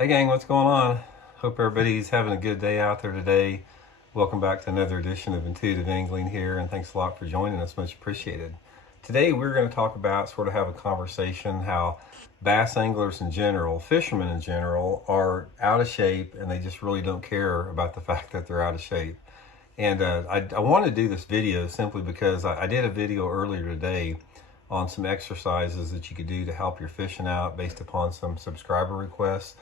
Hey gang, what's going on? Hope everybody's having a good day out there today. Welcome back to another edition of Intuitive Angling here, and thanks a lot for joining us. Much appreciated. Today we're going to talk about, sort of have a conversation, how bass anglers in general, fishermen in general, are out of shape and they just really don't care about the fact that they're out of shape. And I want to do this video simply because I did a video earlier today on some exercises that you could do to help your fishing out based upon some subscriber requests.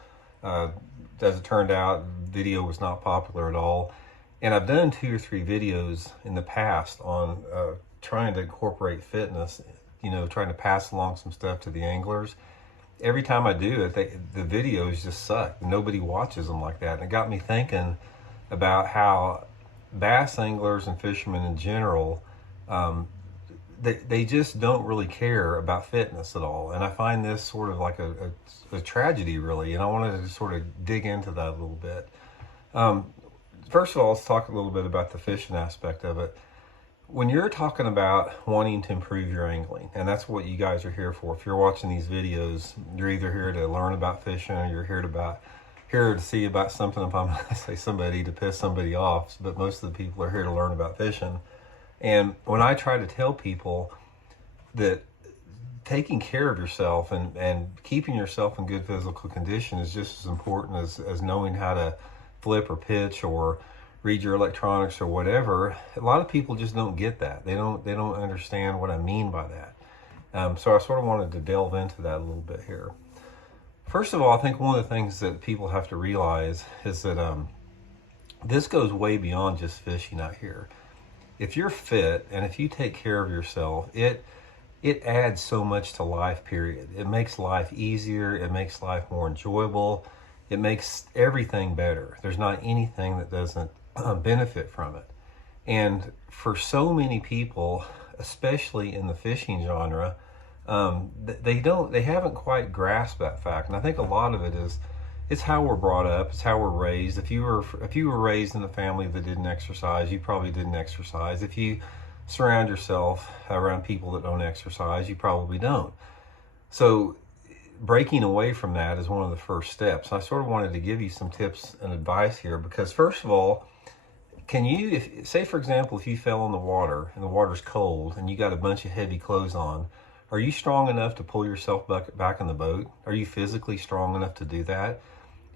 As it turned out, video was not popular at all. And I've done 2 or 3 videos in the past on trying to incorporate fitness, trying to pass along some stuff to the anglers. Every time I do it, the videos just suck. Nobody watches them like that. And it got me thinking about how bass anglers and fishermen in general, they just don't really care about fitness at all. And I find this sort of like a tragedy, really. And I wanted to sort of dig into that a little bit. First of all, let's talk a little bit about the fishing aspect of it. When you're talking about wanting to improve your angling, and that's what you guys are here for. If you're watching these videos, you're either here to learn about fishing or you're here to see about something. If I'm going to say somebody, to piss somebody off, but most of the people are here to learn about fishing. And when I try to tell people that taking care of yourself and keeping yourself in good physical condition is just as important as knowing how to flip or pitch or read your electronics or whatever, a lot of people just don't get that. They don't understand what I mean by that. So I sort of wanted to delve into that a little bit here. First of all, I think one of the things that people have to realize is that this goes way beyond just fishing out here. If you're fit and if you take care of yourself, it adds so much to life, period. It makes life easier. It makes life more enjoyable. It makes everything better. There's not anything that doesn't benefit from it. And for so many people, especially in the fishing genre, they haven't quite grasped that fact. And I think a lot of it's how we're brought up. It's how we're raised. If you were raised in a family that didn't exercise, you probably didn't exercise. If you surround yourself around people that don't exercise, you probably don't. So breaking away from that is one of the first steps. I sort of wanted to give you some tips and advice here because, first of all, say for example, if you fell in the water and the water's cold and you got a bunch of heavy clothes on, are you strong enough to pull yourself back in the boat? Are you physically strong enough to do that?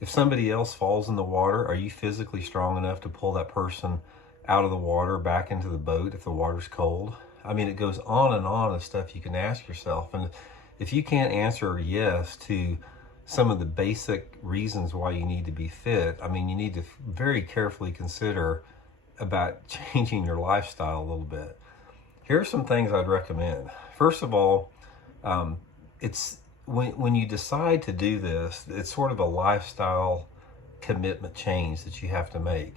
If somebody else falls in the water, are you physically strong enough to pull that person out of the water back into the boat if the water's cold? I mean, it goes on and on of stuff you can ask yourself. And if you can't answer yes to some of the basic reasons why you need to be fit, I mean, you need to very carefully consider about changing your lifestyle a little bit. Here are some things I'd recommend. First of all, it's when you decide to do this, it's sort of a lifestyle commitment change that you have to make.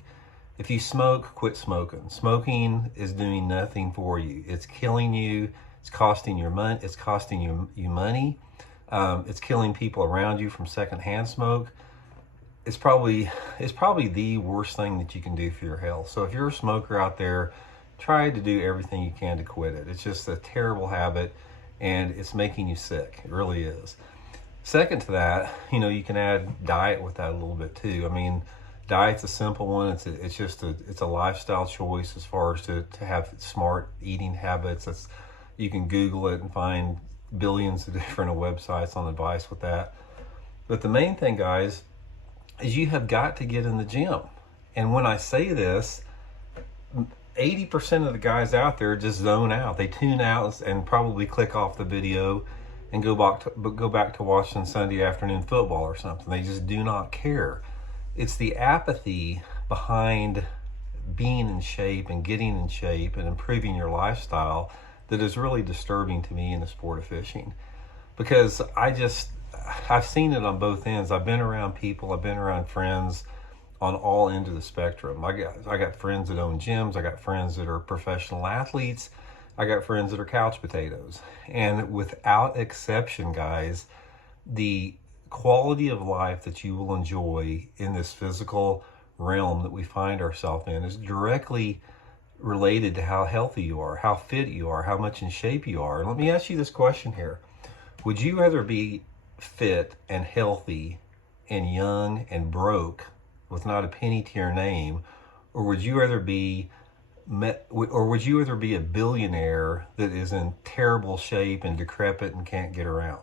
If you smoke, quit smoking. Smoking is doing nothing for you. It's killing you. It's costing you money. It's costing you money. It's killing people around you from secondhand smoke. It's probably the worst thing that you can do for your health. So if you're a smoker out there, try to do everything you can to quit it. It's just a terrible habit and it's making you sick. It really is. Second to that, you can add diet with that a little bit too. I mean, diet's a simple one. It's a lifestyle choice as far as to have smart eating habits. You can Google it and find billions of different websites on advice with that. But the main thing, guys, is you have got to get in the gym. And when I say this, 80% of the guys out there just zone out. They tune out and probably click off the video and go back to watching Sunday afternoon football or something. They just do not care. It's the apathy behind being in shape and getting in shape and improving your lifestyle that is really disturbing to me in the sport of fishing. Because I've seen it on both ends. I've been around people, I've been around friends on all ends of the spectrum. I got friends that own gyms. I got friends that are professional athletes. I got friends that are couch potatoes. And without exception, guys, the quality of life that you will enjoy in this physical realm that we find ourselves in is directly related to how healthy you are, how fit you are, how much in shape you are. And let me ask you this question here. Would you rather be fit and healthy and young and broke with not a penny to your name, or would you rather be a billionaire that is in terrible shape and decrepit and can't get around?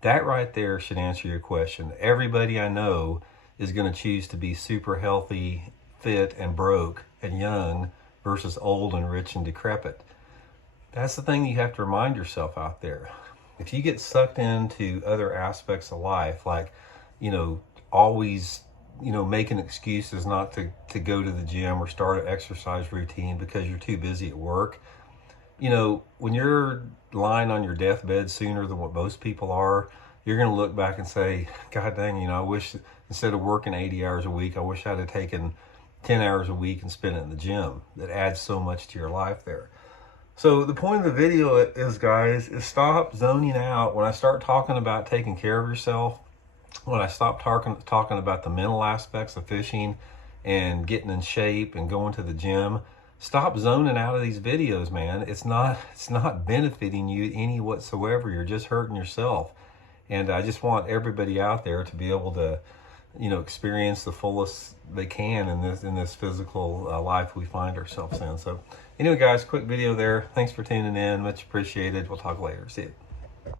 That right there should answer your question. Everybody I know is going to choose to be super healthy, fit, and broke and young versus old and rich and decrepit. That's the thing you have to remind yourself out there. If you get sucked into other aspects of life, like, always, making excuses not to go to the gym or start an exercise routine because you're too busy at work, when you're lying on your deathbed sooner than what most people are, you're going to look back and say, God dang, I wish instead of working 80 hours a week, I wish I'd have taken 10 hours a week and spent it in the gym. That adds so much to your life there. So the point of the video is, guys, is stop zoning out. When I start talking about taking care of yourself, when I stop talking about the mental aspects of fishing and getting in shape and going to the gym, stop zoning out of these videos, man. It's not benefiting you any whatsoever. You're just hurting yourself. And I just want everybody out there to be able to, experience the fullest they can in this physical life we find ourselves in. So anyway, guys, quick video there. Thanks for tuning in. Much appreciated. We'll talk later. See you.